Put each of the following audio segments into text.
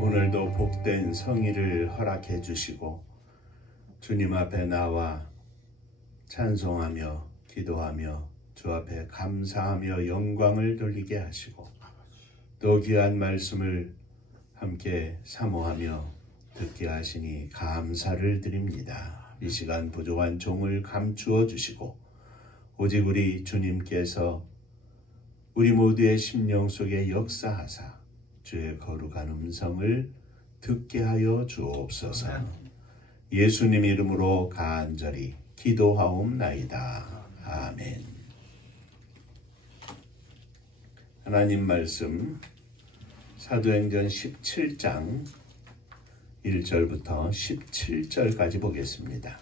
오늘도 복된 성의를 허락해 주시고 주님 앞에 나와 찬송하며 기도하며 주 앞에 감사하며 영광을 돌리게 하시고 또 귀한 말씀을 함께 사모하며 듣게 하시니 감사를 드립니다. 이 시간 부족한 종을 감추어 주시고 오직 우리 주님께서 우리 모두의 심령 속에 역사하사 주의 거룩한 음성을 듣게 하여 주옵소서. 예수님 이름으로 간절히 기도하옵나이다. 아멘. 하나님 말씀 사도행전 17장 1절부터 17절까지 보겠습니다.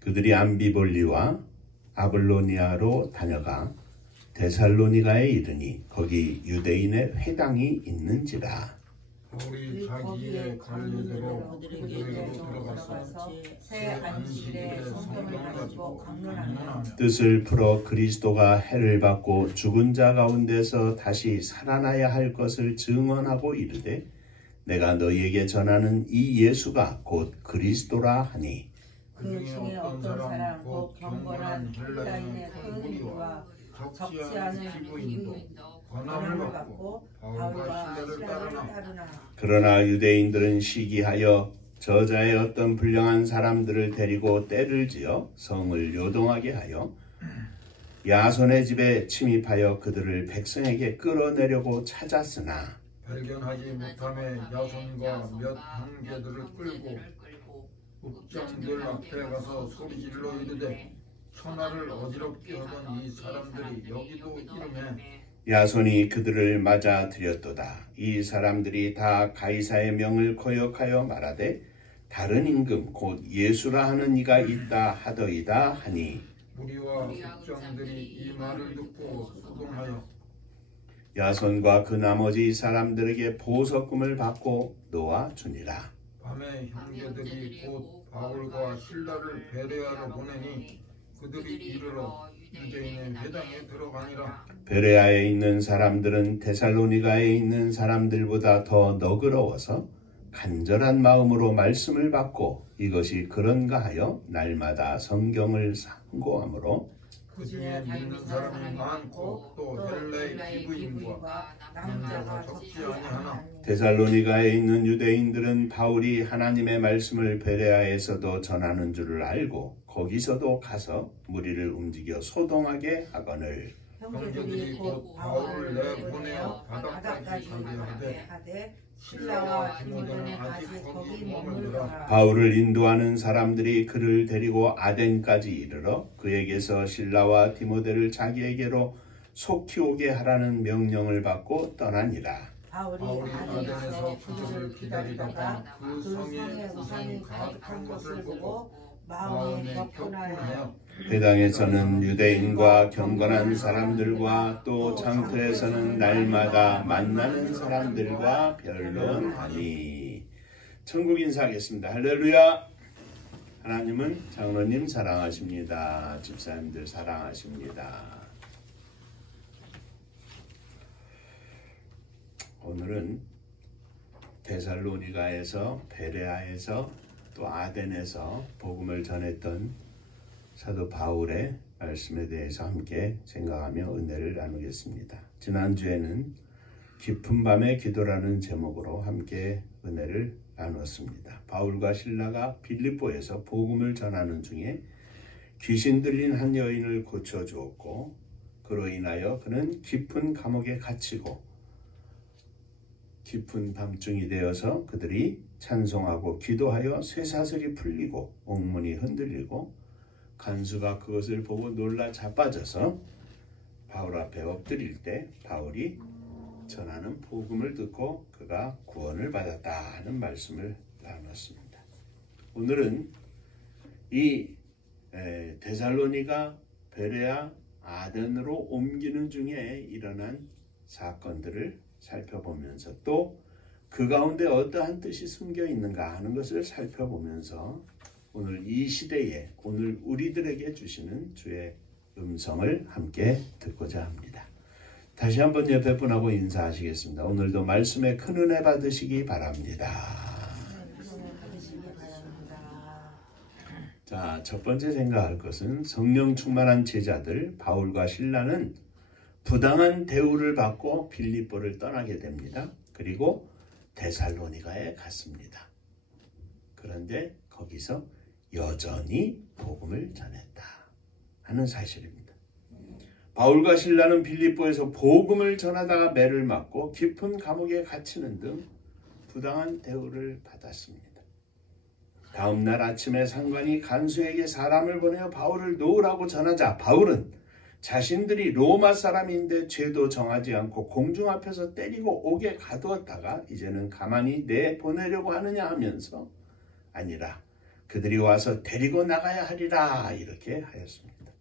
그들이 암비볼리와 아볼로니아로 다녀가 데살로니가에 이르니 거기 유대인의 회당이 있는지라. 바울이 자기의 관리대로 그들에게로 들어가서 새 안식일에 성경을 가지고 강론하며 뜻을 풀어 그리스도가 해를 받고 죽은 자 가운데서 다시 살아나야 할 것을 증언하고 이르되 내가 너희에게 전하는 이 예수가 곧 그리스도라 하니 그 중에 어떤 사람 곧 경건한 헬라인의 큰 무리와 적지 않은 기부인도 권한을 받고 바울과 시라를 따르나 그러나 유대인들은 시기하여 저자의 어떤 불량한 사람들을 데리고 떼를 지어 성을 요동하게 하여 야손의 집에 침입하여 그들을 백성에게 끌어내려고 찾았으나 발견하지 못함에 야손과 몇 형제들을 끌고 읍장들 앞에 가서 소리질러 이르되 천하를 어지럽게 하던 이 사람들이 여기도 이름에 야손이 그들을 맞아 들였도다. 이 사람들이 다 가이사의 명을 거역하여 말하되 다른 임금 곧 예수라 하는 이가 있다 하더이다 하니 무리와 읍장들이 이 말을 듣고 소동하여 야손과 그 나머지 사람들에게 보석금을 받고 놓아 주니라. 밤에 형제들이 곧 바울과 실라를 베레아로 보내니 그들이 이르러 유대인의 회당에 들어가니라. 베레아에 있는 사람들은 데살로니가에 있는 사람들보다 더 너그러워서 간절한 마음으로 말씀을 받고 이것이 그런가 하여 날마다 성경을 상고하므로 그 중에 믿는 사람이 많고 또 헬라의 기부인과 남자가 적지 아니하나 데살로니가에 있는 유대인들은 바울이 하나님의 말씀을 베레아에서도 전하는 줄을 알고 거기서도 가서 무리를 움직여 소동하게 하거늘 형제들이 곧 바울을 내보내어 바다까지 가게 하되 실라와 디모데는 아직 거기 머물더라. 바울을 인도하는 사람들이 그를 데리고 아덴까지 이르러 그에게서 실라와 디모데를 자기에게로 속히 오게 하라는 명령을 받고 떠나니라. 바울이 아덴에서 그들을 기다리다가 그 성에 우상이 가득한 것을 보고 마음이 격분하여 회당에서는 유대인과 경건한 사람들과 또 장터에서는 날마다 만나는 사람들과 변론하니. 천국 인사하겠습니다. 할렐루야. 하나님은 장로님 사랑하십니다. 집사님들 사랑하십니다. 오늘은 데살로니가에서 베레아에서 또 아덴에서 복음을 전했던 사도 바울의 말씀에 대해서 함께 생각하며 은혜를 나누겠습니다. 지난주에는 깊은 밤의 기도라는 제목으로 함께 은혜를 나눴습니다. 바울과 실라가 빌립보에서 복음을 전하는 중에 귀신 들린 한 여인을 고쳐주었고 그로 인하여 그는 깊은 감옥에 갇히고 깊은 밤중이 되어서 그들이 찬송하고 기도하여 쇠사슬이 풀리고 옥문이 흔들리고 간수가 그것을 보고 놀라 자빠져서 바울 앞에 엎드릴 때 바울이 전하는 복음을 듣고 그가 구원을 받았다 하는 말씀을 나눴습니다. 오늘은 이 데살로니가 베레아 아덴으로 옮기는 중에 일어난 사건들을 살펴보면서 또 그 가운데 어떠한 뜻이 숨겨 있는가 하는 것을 살펴보면서 오늘 이 시대에 오늘 우리들에게 주시는 주의 음성을 함께 듣고자 합니다. 다시 한번 옆에 분하고 인사하시겠습니다. 오늘도 말씀에 큰 은혜 받으시기 바랍니다. 자, 첫 번째 생각할 것은 성령 충만한 제자들 바울과 실라는 부당한 대우를 받고 빌립보를 떠나게 됩니다. 그리고 데살로니가에 갔습니다. 그런데 거기서 여전히 복음을 전했다 하는 사실입니다. 바울과 실라는 빌립보에서 복음을 전하다가 매를 맞고 깊은 감옥에 갇히는 등 부당한 대우를 받았습니다. 다음 날 아침에 상관이 간수에게 사람을 보내어 바울을 놓으라고 전하자 바울은 자신들이 로마 사람인데 죄도 정하지 않고 공중 앞에서 때리고 옥에 가두었다가 이제는 가만히 내보내려고 하느냐 하면서 아니라 그들이 와서 데리고 나가야 하리라 이렇게 하였습니다.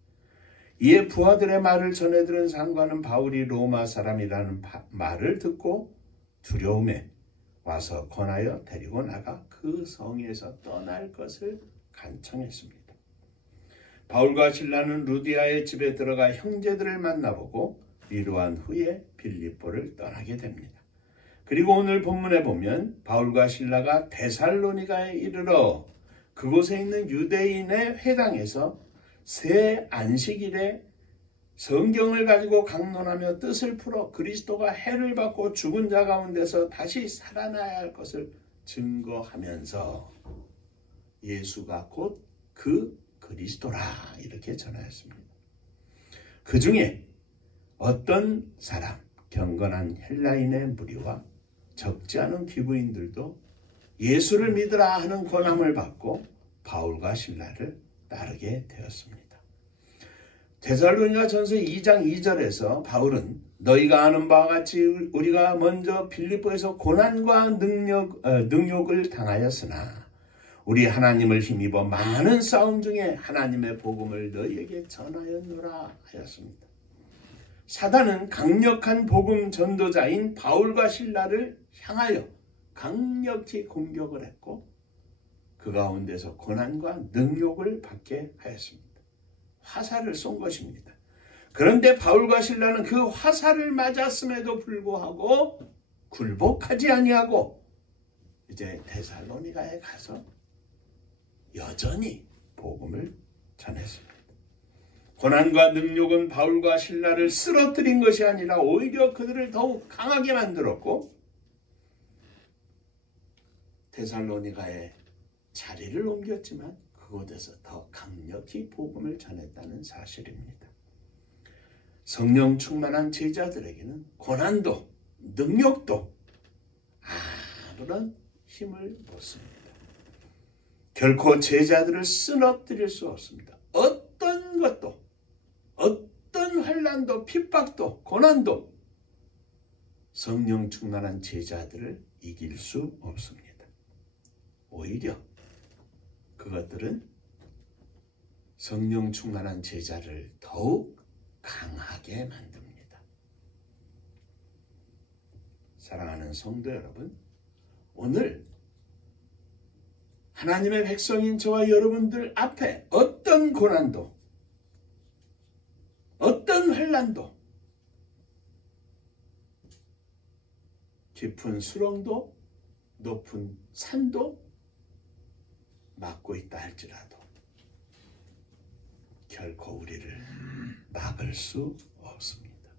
이에 부하들의 말을 전해 들은 상관은 바울이 로마 사람이라는 말을 듣고 두려움에 와서 권하여 데리고 나가 그 성에서 떠날 것을 간청했습니다. 바울과 실라는 루디아의 집에 들어가 형제들을 만나보고 위로한 후에 빌립보를 떠나게 됩니다. 그리고 오늘 본문에 보면 바울과 실라가 데살로니가에 이르러 그곳에 있는 유대인의 회당에서 새 안식일에 성경을 가지고 강론하며 뜻을 풀어 그리스도가 해를 받고 죽은 자 가운데서 다시 살아나야 할 것을 증거하면서 예수가 곧 그 그리스도라 이렇게 전하였습니다. 그 중에 어떤 사람, 경건한 헬라인의 무리와 적지 않은 귀부인들도 예수를 믿으라 하는 권함을 받고 바울과 실라를 따르게 되었습니다. 데살로니가 전서 2장 2절에서 바울은 너희가 아는 바와 같이 우리가 먼저 빌립보에서 고난과 능욕을 당하였으나 우리 하나님을 힘입어 많은 싸움 중에 하나님의 복음을 너희에게 전하였노라 하였습니다. 사단은 강력한 복음 전도자인 바울과 실라를 향하여 강력히 공격을 했고 그 가운데서 고난과 능욕을 받게 하였습니다. 화살을 쏜 것입니다. 그런데 바울과 실라는 그 화살을 맞았음에도 불구하고 굴복하지 아니하고 이제 데살로니가에 가서 여전히 복음을 전했습니다. 고난과 능욕은 바울과 실라를 쓰러뜨린 것이 아니라 오히려 그들을 더욱 강하게 만들었고 데살로니가에 자리를 옮겼지만 그곳에서 더 강력히 복음을 전했다는 사실입니다. 성령 충만한 제자들에게는 고난도 능욕도 아무런 힘을 못 씁니다. 결코 제자들을 쓰러뜨릴 수 없습니다. 어떤 것도 어떤 환난도 핍박도 고난도 성령 충만한 제자들을 이길 수 없습니다. 오히려 그것들은 성령 충만한 제자를 더욱 강하게 만듭니다. 사랑하는 성도 여러분, 오늘 하나님의 백성인 저와 여러분들 앞에 어떤 고난도 어떤 환난도 깊은 수렁도 높은 산도 막고 있다 할지라도 결코 우리를 막을 수 없습니다.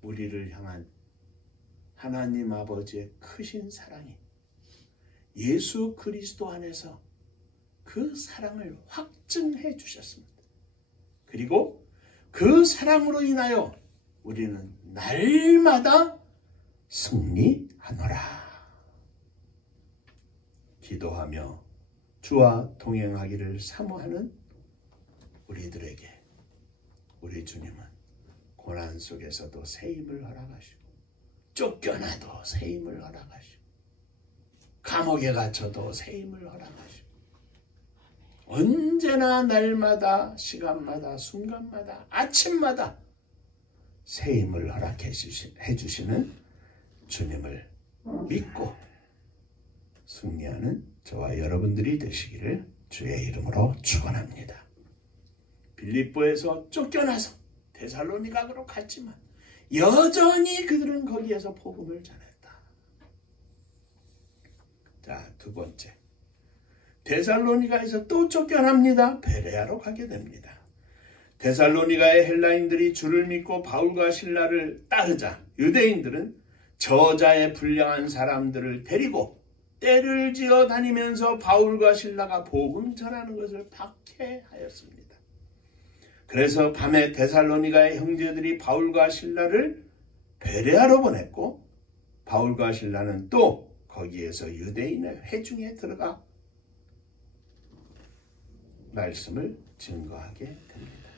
우리를 향한 하나님 아버지의 크신 사랑이 예수 그리스도 안에서 그 사랑을 확증해 주셨습니다. 그리고 그 사랑으로 인하여 우리는 날마다 승리하노라. 기도하며 주와 동행하기를 사모하는 우리들에게 우리 주님은 고난 속에서도 새 힘을 허락하시고 쫓겨나도 새 힘을 허락하시고 감옥에 갇혀도 새 힘을 허락하시고 언제나 날마다 시간마다 순간마다 아침마다 새 힘을 허락해 주시는 주님을 믿고 승리하는 저와 여러분들이 되시기를 주의 이름으로 축원합니다. 빌립보에서 쫓겨나서 데살로니가로 갔지만 여전히 그들은 거기에서 복음을 전했다. 자, 두 번째. 데살로니가에서 또 쫓겨납니다. 베레아로 가게 됩니다. 데살로니가의 헬라인들이 주를 믿고 바울과 실라를 따르자 유대인들은 저자의 불량한 사람들을 데리고 떼를 지어 다니면서 바울과 실라가 복음 전하는 것을 박해하였습니다. 그래서 밤에 데살로니가의 형제들이 바울과 실라를 베레아로 보냈고 바울과 실라는 또 거기에서 유대인의 회중에 들어가 말씀을 증거하게 됩니다.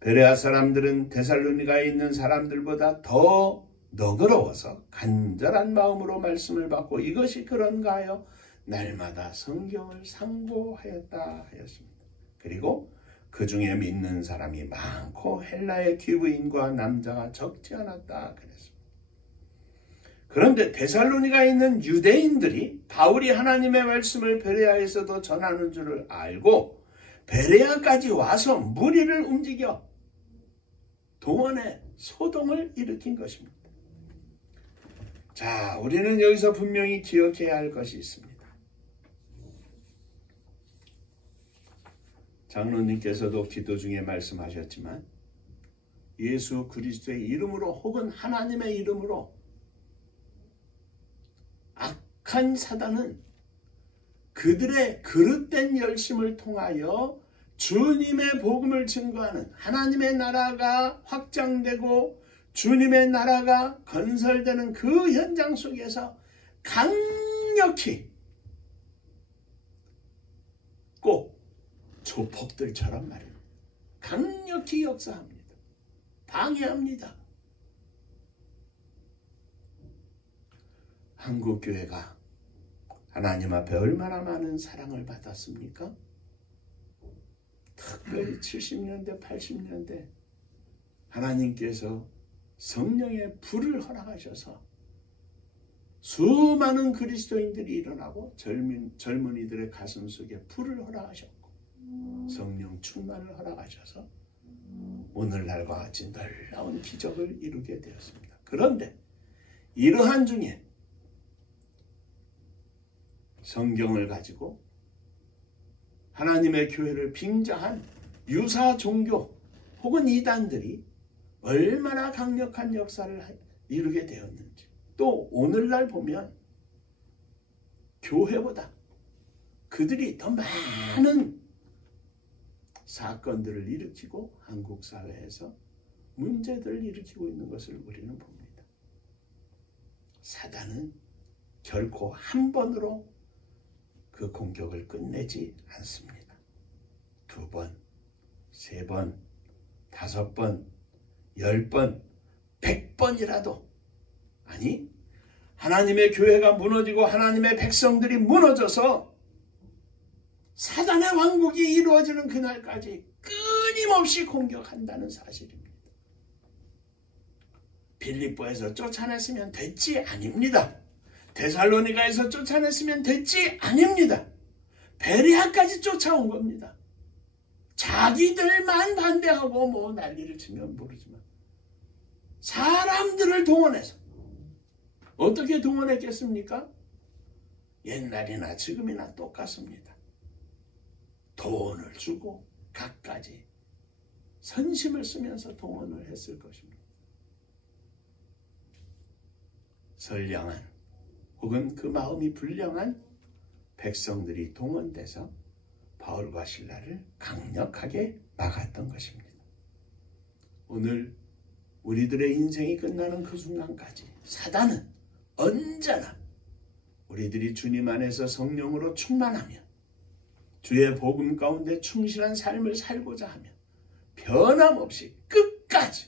베레아 사람들은 데살로니가에 있는 사람들보다 더 너그러워서 간절한 마음으로 말씀을 받고 이것이 그런가 하여 날마다 성경을 상고하였다 하였습니다. 그리고 그 중에 믿는 사람이 많고 헬라의 귀부인과 남자가 적지 않았다 그랬습니다. 그런데 데살로니가에 있는 유대인들이 바울이 하나님의 말씀을 베레아에서도 전하는 줄을 알고 베레아까지 와서 무리를 움직여 동원해 소동을 일으킨 것입니다. 자, 우리는 여기서 분명히 기억해야 할 것이 있습니다. 장로님께서도 기도 중에 말씀하셨지만 예수 그리스도의 이름으로 혹은 하나님의 이름으로 악한 사단은 그들의 그릇된 열심을 통하여 주님의 복음을 증거하는 하나님의 나라가 확장되고 주님의 나라가 건설되는 그 현장 속에서 강력히 꼭 조폭들처럼 말입니다. 강력히 역사합니다. 방해합니다. 한국교회가 하나님 앞에 얼마나 많은 사랑을 받았습니까? 특별히 70년대, 80년대 하나님께서 성령의 불을 허락하셔서 수많은 그리스도인들이 일어나고 젊은이들의 가슴 속에 불을 허락하셨고 성령 충만을 허락하셔서 오늘날과 같이 놀라운 기적을 이루게 되었습니다. 그런데 이러한 중에 성경을 가지고 하나님의 교회를 빙자한 유사 종교 혹은 이단들이 얼마나 강력한 역사를 이루게 되었는지 또 오늘날 보면 교회보다 그들이 더 많은 사건들을 일으키고 한국 사회에서 문제들을 일으키고 있는 것을 우리는 봅니다. 사단은 결코 한 번으로 그 공격을 끝내지 않습니다. 2번, 3번, 5번, 10번, 100번이라도 아니 하나님의 교회가 무너지고 하나님의 백성들이 무너져서 사단의 왕국이 이루어지는 그날까지 끊임없이 공격한다는 사실입니다. 빌립보에서 쫓아냈으면 됐지 아닙니다. 데살로니가에서 쫓아냈으면 됐지 아닙니다. 베레아까지 쫓아온 겁니다. 자기들만 반대하고 뭐 난리를 치면 모르지만 사람들을 동원해서 어떻게 동원했겠습니까? 옛날이나 지금이나 똑같습니다. 돈을 주고 갖가지 선심을 쓰면서 동원을 했을 것입니다. 선량한 혹은 그 마음이 불량한 백성들이 동원돼서 바울과 실라를 강력하게 막았던 것입니다. 오늘 우리들의 인생이 끝나는 그 순간까지 사단은 언제나 우리들이 주님 안에서 성령으로 충만하며 주의 복음 가운데 충실한 삶을 살고자 하면 변함없이 끝까지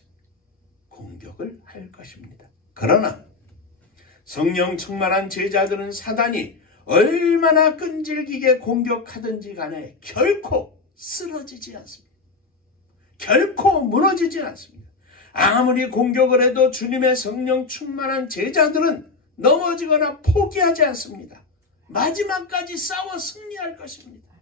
공격을 할 것입니다. 그러나 성령 충만한 제자들은 사단이 얼마나 끈질기게 공격하든지 간에 결코 쓰러지지 않습니다. 결코 무너지지 않습니다. 아무리 공격을 해도 주님의 성령 충만한 제자들은 넘어지거나 포기하지 않습니다. 마지막까지 싸워 승리할 것입니다.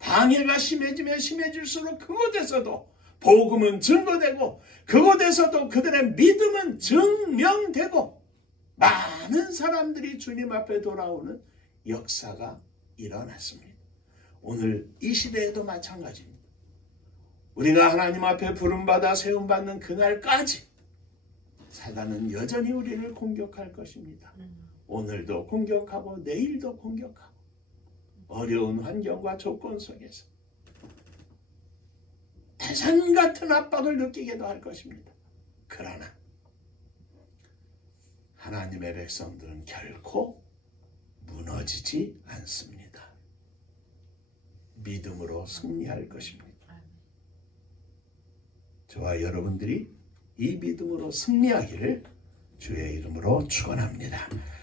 방해가 심해지면 심해질수록 그곳에서도 복음은 증거되고 그곳에서도 그들의 믿음은 증명되고 많은 사람들이 주님 앞에 돌아오는 역사가 일어났습니다. 오늘 이 시대에도 마찬가지입니다. 우리가 하나님 앞에 부름받아 세움받는 그날까지 사단은 여전히 우리를 공격할 것입니다. 오늘도 공격하고 내일도 공격하고 어려운 환경과 조건 속에서 태산 같은 압박을 느끼게도 할 것입니다. 그러나 하나님의 백성들은 결코 무너지지 않습니다. 믿음으로 승리할 것입니다. 저와 여러분들이 이 믿음으로 승리하기를 주의 이름으로 축원합니다.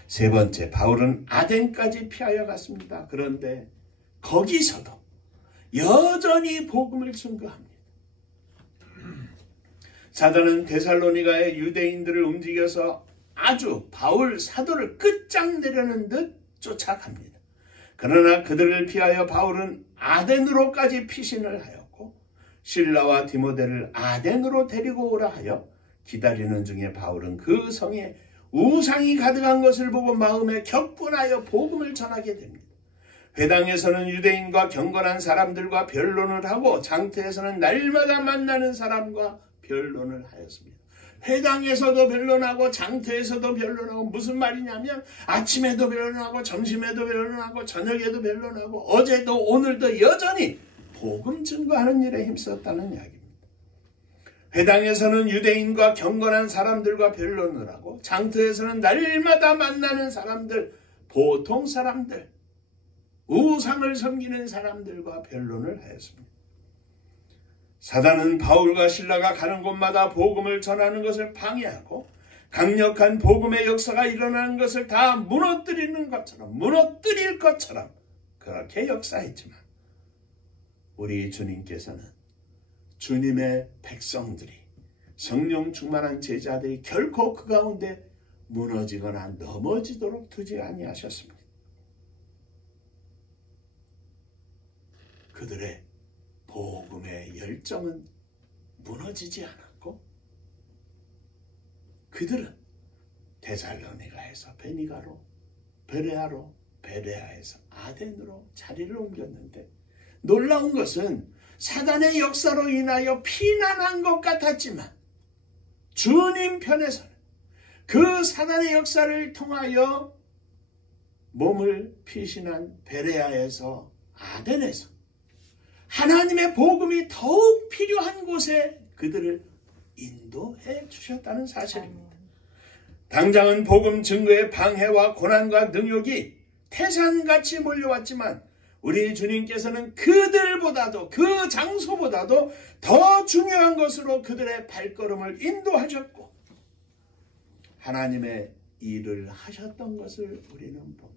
세 번째, 바울은 아덴까지 피하여 갔습니다. 그런데 거기서도 여전히 복음을 증거합니다. 사단은 데살로니가의 유대인들을 움직여서 아주 바울 사도를 끝장내려는 듯 쫓아갑니다. 그러나 그들을 피하여 바울은 아덴으로까지 피신을 하였고 실라와 디모데를 아덴으로 데리고 오라 하여 기다리는 중에 바울은 그 성에 우상이 가득한 것을 보고 마음에 격분하여 복음을 전하게 됩니다. 회당에서는 유대인과 경건한 사람들과 변론을 하고 장터에서는 날마다 만나는 사람과 변론을 하였습니다. 회당에서도 변론하고 장터에서도 변론하고 무슨 말이냐면 아침에도 변론하고 점심에도 변론하고 저녁에도 변론하고 어제도 오늘도 여전히 복음 증거하는 일에 힘썼다는 이야기입니다. 회당에서는 유대인과 경건한 사람들과 변론을 하고 장터에서는 날마다 만나는 사람들, 보통 사람들, 우상을 섬기는 사람들과 변론을 하였습니다. 사단은 바울과 실라가 가는 곳마다 복음을 전하는 것을 방해하고 강력한 복음의 역사가 일어나는 것을 다 무너뜨리는 것처럼, 무너뜨릴 것처럼 그렇게 역사했지만 우리 주님께서는 주님의 백성들이, 성령 충만한 제자들이 결코 그 가운데 무너지거나 넘어지도록 두지 아니하셨습니다. 그들의 복음의 열정은 무너지지 않았고 그들은 데살로니가에서 베니가로, 베레아로, 베레아에서 아덴으로 자리를 옮겼는데 놀라운 것은 사단의 역사로 인하여 피난한 것 같았지만 주님 편에서는 그 사단의 역사를 통하여 몸을 피신한 베레아에서 아덴에서 하나님의 복음이 더욱 필요한 곳에 그들을 인도해 주셨다는 사실입니다. 당장은 복음 증거의 방해와 고난과 능욕이 태산같이 몰려왔지만 우리 주님께서는 그들보다도 그 장소보다도 더 중요한 것으로 그들의 발걸음을 인도하셨고 하나님의 일을 하셨던 것을 우리는 봅니다.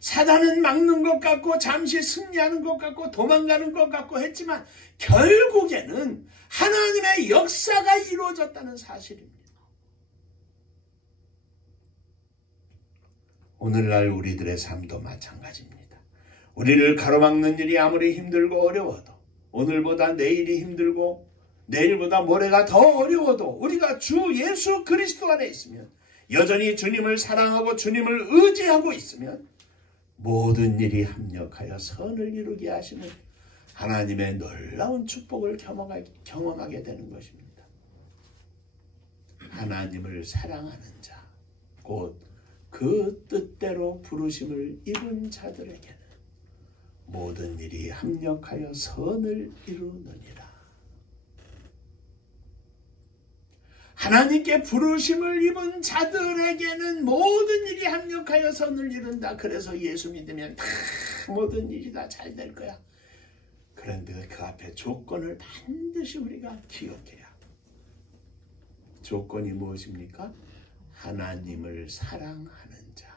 사단은 막는 것 같고 잠시 승리하는 것 같고 도망가는 것 같고 했지만 결국에는 하나님의 역사가 이루어졌다는 사실입니다. 오늘날 우리들의 삶도 마찬가지입니다. 우리를 가로막는 일이 아무리 힘들고 어려워도 오늘보다 내일이 힘들고 내일보다 모레가 더 어려워도 우리가 주 예수 그리스도 안에 있으면 여전히 주님을 사랑하고 주님을 의지하고 있으면 모든 일이 합력하여 선을 이루게 하시는 하나님의 놀라운 축복을 경험하게 되는 것입니다. 하나님을 사랑하는 자, 곧 그 뜻대로 부르심을 입은 자들에게는 모든 일이 합력하여 선을 이루느니라. 하나님께 부르심을 입은 자들에게는 모든 일이 합력하여 선을 이룬다. 그래서 예수 믿으면 다 모든 일이 다 잘 될 거야. 그런데 그 앞에 조건을 반드시 우리가 기억해야 합니다. 조건이 무엇입니까? 하나님을 사랑하는 자.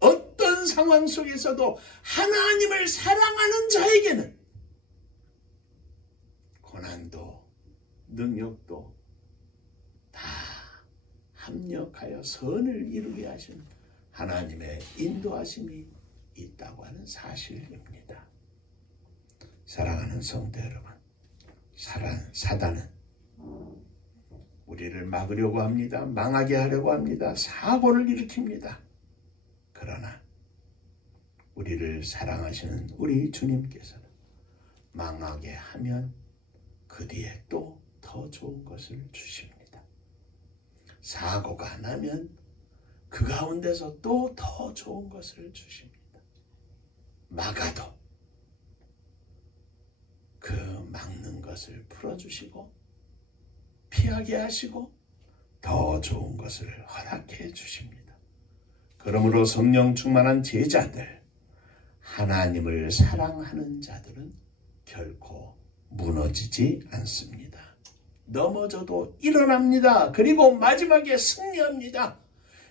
어떤 상황 속에서도 하나님을 사랑하는 자에게는 고난도 능력도 다 합력하여 선을 이루게 하시는 하나님의 인도하심이 있다고 하는 사실입니다. 사랑하는 성도 여러분, 사단은 우리를 막으려고 합니다. 망하게 하려고 합니다. 사고를 일으킵니다. 그러나 우리를 사랑하시는 우리 주님께서는 망하게 하면 그 뒤에 또 더 좋은 것을 주십니다. 사고가 나면 그 가운데서 또 더 좋은 것을 주십니다. 막아도 그 막는 것을 풀어주시고 피하게 하시고 더 좋은 것을 허락해 주십니다. 그러므로 성령 충만한 제자들, 하나님을 사랑하는 자들은 결코 무너지지 않습니다. 넘어져도 일어납니다. 그리고 마지막에 승리합니다.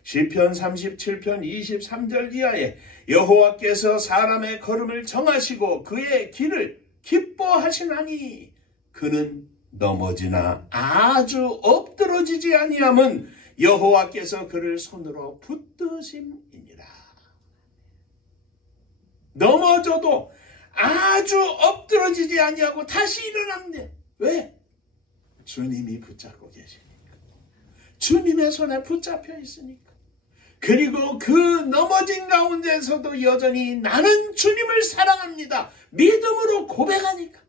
시편 37편 23절 이하에 여호와께서 사람의 걸음을 정하시고 그의 길을 기뻐하시나니 그는 넘어지나 아주 엎드러지지 아니함은 여호와께서 그를 손으로 붙드심이니라. 넘어져도 아주 엎드러지지 아니하고 다시 일어납니다. 왜? 주님이 붙잡고 계시니까. 주님의 손에 붙잡혀 있으니까. 그리고 그 넘어진 가운데서도 여전히 나는 주님을 사랑합니다. 믿음으로 고백하니까.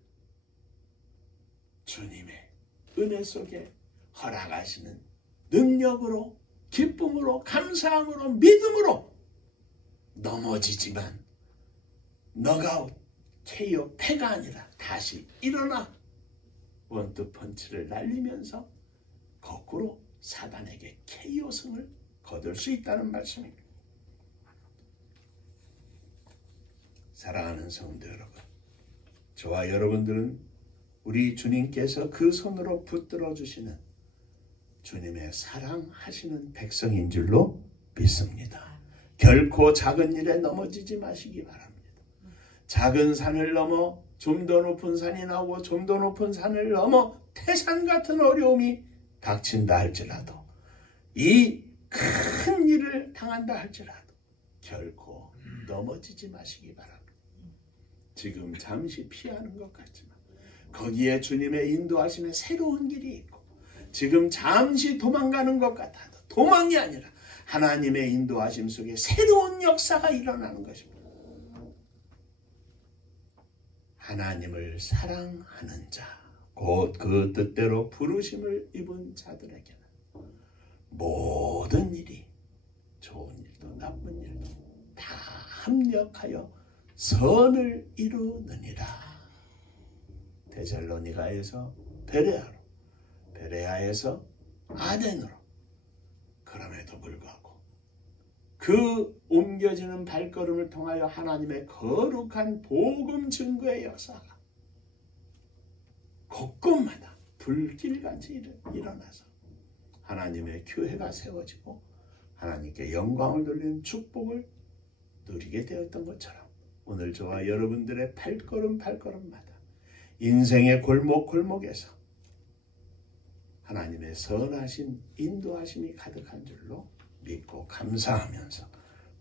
주님의 은혜 속에 허락하시는 능력으로, 기쁨으로, 감사함으로, 믿음으로 넘어지지만 너가 KO 패가 아니라 다시 일어나 원투펀치를 날리면서 거꾸로 사단에게 KO승을 거둘 수 있다는 말씀입니다. 사랑하는 성도 여러분, 저와 여러분들은 우리 주님께서 그 손으로 붙들어 주시는 주님의 사랑하시는 백성인 줄로 믿습니다. 결코 작은 일에 넘어지지 마시기 바랍니다. 작은 산을 넘어 좀 더 높은 산이 나오고 좀 더 높은 산을 넘어 태산 같은 어려움이 닥친다 할지라도 이 큰 일을 당한다 할지라도 결코 넘어지지 마시기 바랍니다. 지금 잠시 피하는 것 같지만 거기에 주님의 인도하심에 새로운 길이 있고 지금 잠시 도망가는 것 같아도 도망이 아니라 하나님의 인도하심 속에 새로운 역사가 일어나는 것입니다. 하나님을 사랑하는 자, 곧 그 뜻대로 부르심을 입은 자들에게는 모든 일이 좋은 일도 나쁜 일도 다 합력하여 선을 이루느니라. 데살로니가에서 베레아로, 베레아에서 아덴으로. 그럼에도 불구하고 그 옮겨지는 발걸음을 통하여 하나님의 거룩한 복음 증거의 역사가 곳곳마다 불길같이 일어나서 하나님의 교회가 세워지고 하나님께 영광을 돌리는 축복을 누리게 되었던 것처럼 오늘 저와 여러분들의 발걸음마다 인생의 골목골목에서 하나님의 선하신 인도하심이 가득한 줄로 믿고 감사하면서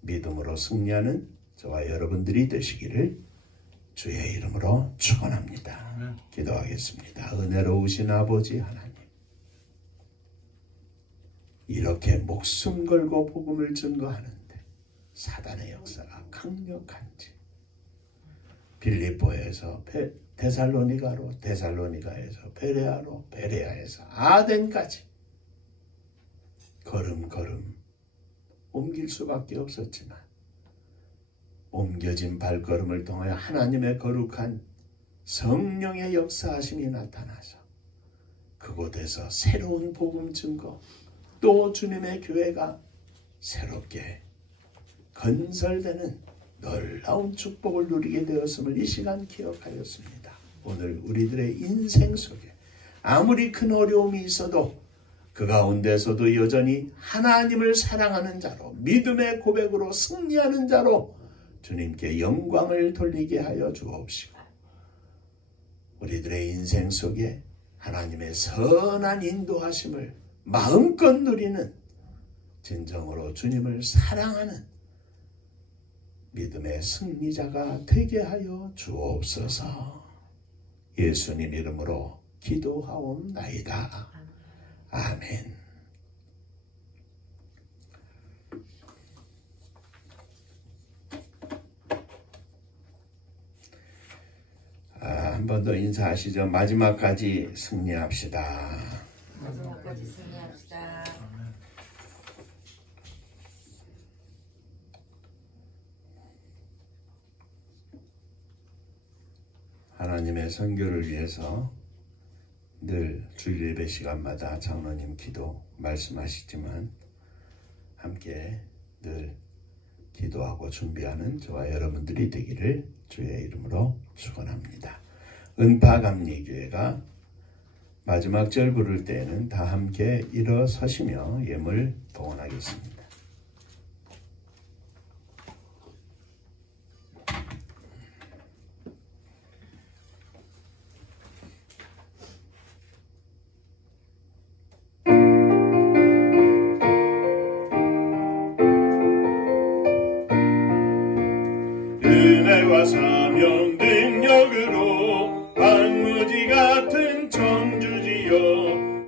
믿음으로 승리하는 저와 여러분들이 되시기를 주의 이름으로 축원합니다. 기도하겠습니다. 은혜로우신 아버지 하나님, 이렇게 목숨 걸고 복음을 증거하는데 사단의 역사가 강력한지 빌립보에서 데살로니가로, 데살로니가에서 베레아로, 베레아에서 아덴까지 걸음걸음 옮길 수밖에 없었지만 옮겨진 발걸음을 통하여 하나님의 거룩한 성령의 역사하심이 나타나서 그곳에서 새로운 복음 증거, 또 주님의 교회가 새롭게 건설되는 놀라운 축복을 누리게 되었음을 이 시간 기억하였습니다. 오늘 우리들의 인생 속에 아무리 큰 어려움이 있어도 그 가운데서도 여전히 하나님을 사랑하는 자로, 믿음의 고백으로 승리하는 자로 주님께 영광을 돌리게 하여 주옵시고 우리들의 인생 속에 하나님의 선한 인도하심을 마음껏 누리는 진정으로 주님을 사랑하는 믿음의 승리자가 되게 하여 주옵소서. 예수님 이름으로 기도하옵나이다. 아멘. 한 번 더 인사하시죠. 마지막까지 승리합시다. 마지막까지 승리합시다. 하나님의 선교를 위해서 늘 주일 예배 시간마다 장로님 기도 말씀하시지만 함께 늘 기도하고 준비하는 저와 여러분들이 되기를 주의 이름으로 축원합니다. 은파감리교회가 마지막 절 부를 때에는 다 함께 일어서시며 예물 동원하겠습니다. 은혜와 사명 능력으로 황무지 같은 청주지여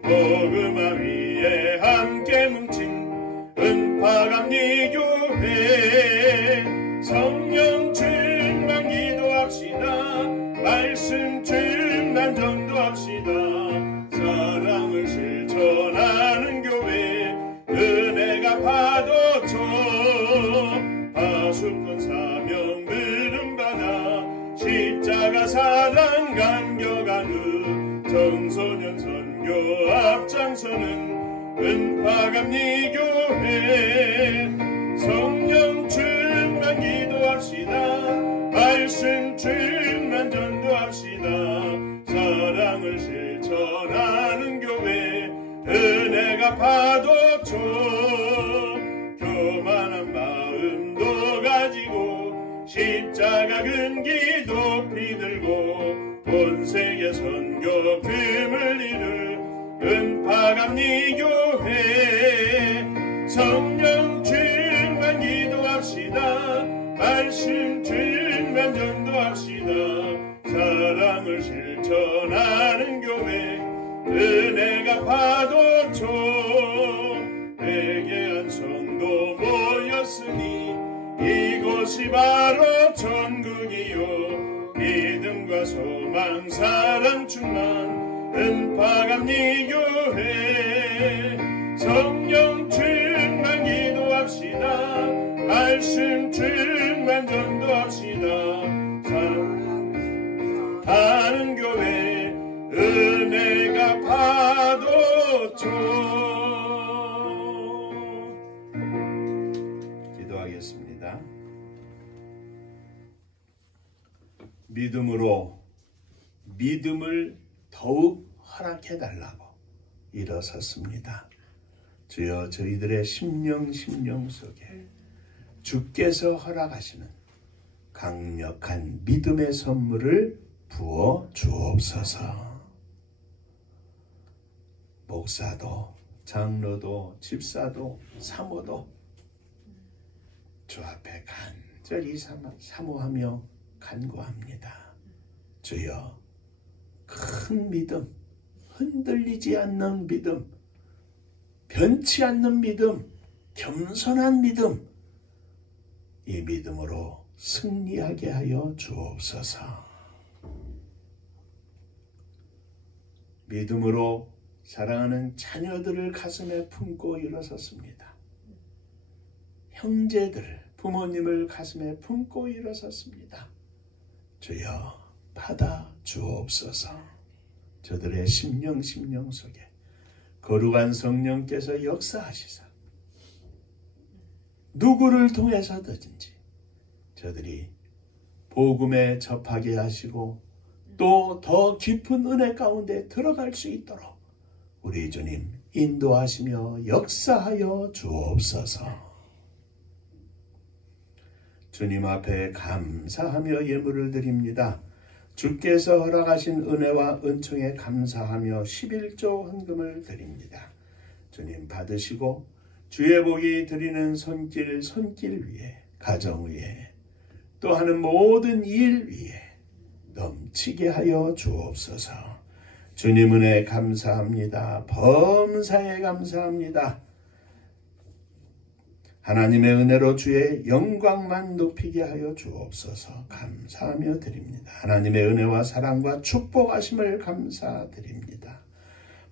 복음화 위에 함께 뭉친 은파감리교회 성령 충만 기도합시다. 말씀 충만 전도합시다. 사랑을 실천하는 교회 은혜가 파도쳐 파수꾼 사명 물음받아 십자가 사랑 감격하는 청소년 선교 앞장서는 은파감리교회 성령 충만 기도합시다. 말씀 충만 전도합시다. 사랑을 실천하는 교회 은혜가 파도쳐 교만한 마음도 가지고 십자가 근기 높이 들고 온 세계 선교 틈을 이룰 은파감리교회 성령 충만 기도합시다. 말씀 충만 전도합시다. 사랑을 실천하는 교회 은혜가 파도쳐 회개한 성도 모였으니 이곳이 바로 천국이요 믿음과 소망 사랑 충만 은파감리교회 성령 충만 기도합시다. 말씀 충만 전도합시다. 사랑하는 교회 은혜가 파도쳐. 기도하겠습니다. 믿음으로 믿음을 더욱 허락해달라고 일어섰습니다. 주여 저희들의 심령 속에 주께서 허락하시는 강력한 믿음의 선물을 부어 주옵소서. 목사도 장로도 집사도 사모도 주 앞에 간절히 사모하며 간구합니다. 주여 큰 믿음, 흔들리지 않는 믿음, 변치 않는 믿음, 겸손한 믿음, 이 믿음으로 승리하게 하여 주옵소서. 믿음으로 사랑하는 자녀들을 가슴에 품고 일어섰습니다. 형제들, 부모님을 가슴에 품고 일어섰습니다. 주여 받아 주옵소서. 저들의 심령 속에 거룩한 성령께서 역사하시사 누구를 통해서든지 저들이 복음에 접하게 하시고 또 더 깊은 은혜 가운데 들어갈 수 있도록 우리 주님 인도하시며 역사하여 주옵소서. 주님 앞에 감사하며 예물을 드립니다. 주께서 허락하신 은혜와 은총에 감사하며 11조 헌금을 드립니다. 주님 받으시고 주의 복이 드리는 손길 위에, 가정 위에, 또 하는 모든 일 위에 넘치게 하여 주옵소서. 주님 은혜 감사합니다. 범사에 감사합니다. 하나님의 은혜로 주의 영광만 높이게 하여 주옵소서. 감사하며 드립니다. 하나님의 은혜와 사랑과 축복하심을 감사드립니다.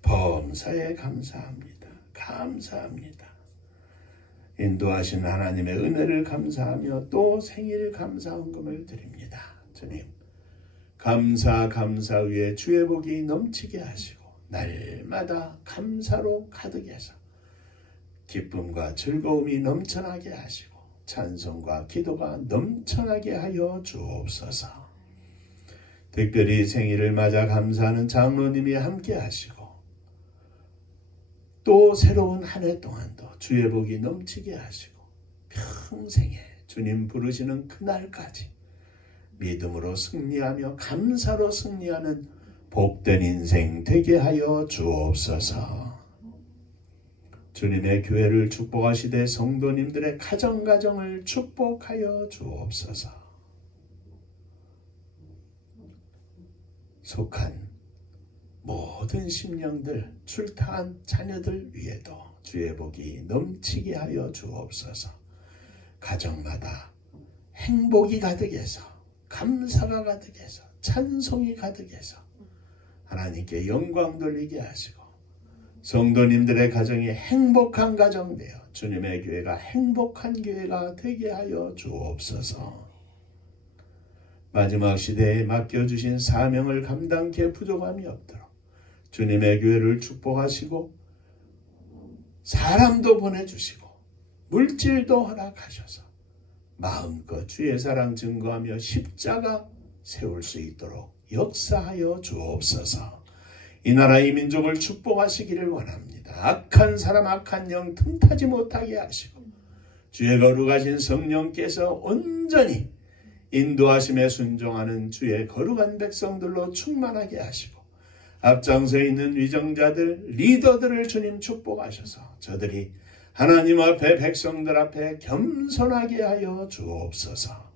범사에 감사합니다. 감사합니다. 인도하신 하나님의 은혜를 감사하며 또 생일 감사헌금을 드립니다. 주님, 감사 위에 주의 복이 넘치게 하시고 날마다 감사로 가득해서 기쁨과 즐거움이 넘쳐나게 하시고 찬송과 기도가 넘쳐나게 하여 주옵소서. 특별히 생일을 맞아 감사하는 장로님이 함께 하시고 또 새로운 한 해 동안도 주의 복이 넘치게 하시고 평생에 주님 부르시는 그날까지 믿음으로 승리하며 감사로 승리하는 복된 인생 되게 하여 주옵소서. 주님의 교회를 축복하시되 성도님들의 가정을 축복하여 주옵소서. 속한 모든 심령들, 출타한 자녀들 위에도 주의 복이 넘치게 하여 주옵소서. 가정마다 행복이 가득해서, 감사가 가득해서, 찬송이 가득해서 하나님께 영광 돌리게 하시고 성도님들의 가정이 행복한 가정 되어 주님의 교회가 행복한 교회가 되게 하여 주옵소서. 마지막 시대에 맡겨주신 사명을 감당케 부족함이 없도록 주님의 교회를 축복하시고 사람도 보내주시고 물질도 허락하셔서 마음껏 주의 사랑 증거하며 십자가 세울 수 있도록 역사하여 주옵소서. 이 나라 이 민족을 축복하시기를 원합니다. 악한 사람 악한 영 틈타지 못하게 하시고 주의 거룩하신 성령께서 온전히 인도하심에 순종하는 주의 거룩한 백성들로 충만하게 하시고 앞장서 있는 위정자들 리더들을 주님 축복하셔서 저들이 하나님 앞에 백성들 앞에 겸손하게 하여 주옵소서.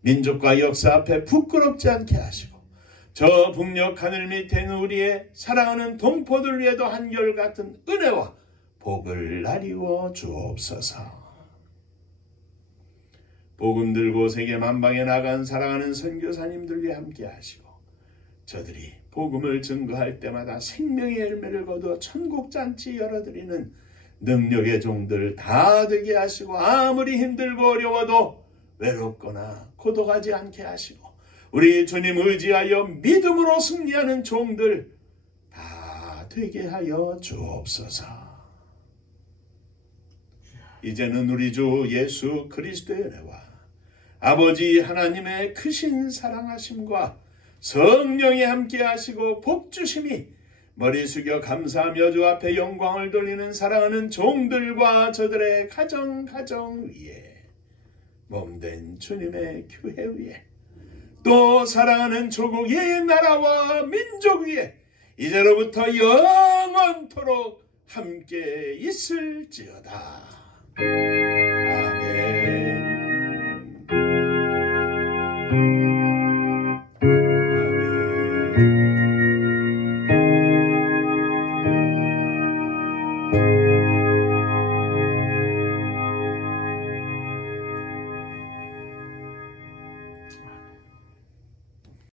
민족과 역사 앞에 부끄럽지 않게 하시고 저 북녘 하늘 밑에 있는 우리의 사랑하는 동포들 위에도 한결같은 은혜와 복을 나리워 주옵소서. 복음 들고 세계 만방에 나간 사랑하는 선교사님들 위해 함께 하시고 저들이 복음을 증거할 때마다 생명의 열매를 거두어 천국잔치 열어드리는 능력의 종들 다 되게 하시고 아무리 힘들고 어려워도 외롭거나 고독하지 않게 하시고 우리 주님 의지하여 믿음으로 승리하는 종들 다 되게 하여 주옵소서. 이제는 우리 주 예수 그리스도의 은혜와 아버지 하나님의 크신 사랑하심과 성령이 함께 하시고 복주심이 머리 숙여 감사하며 주 앞에 영광을 돌리는 사랑하는 종들과 저들의 가정 위에 몸된 주님의 교회 위에 또 사랑하는 조국의 나라와 민족 위에 이제로부터 영원토록 함께 있을지어다.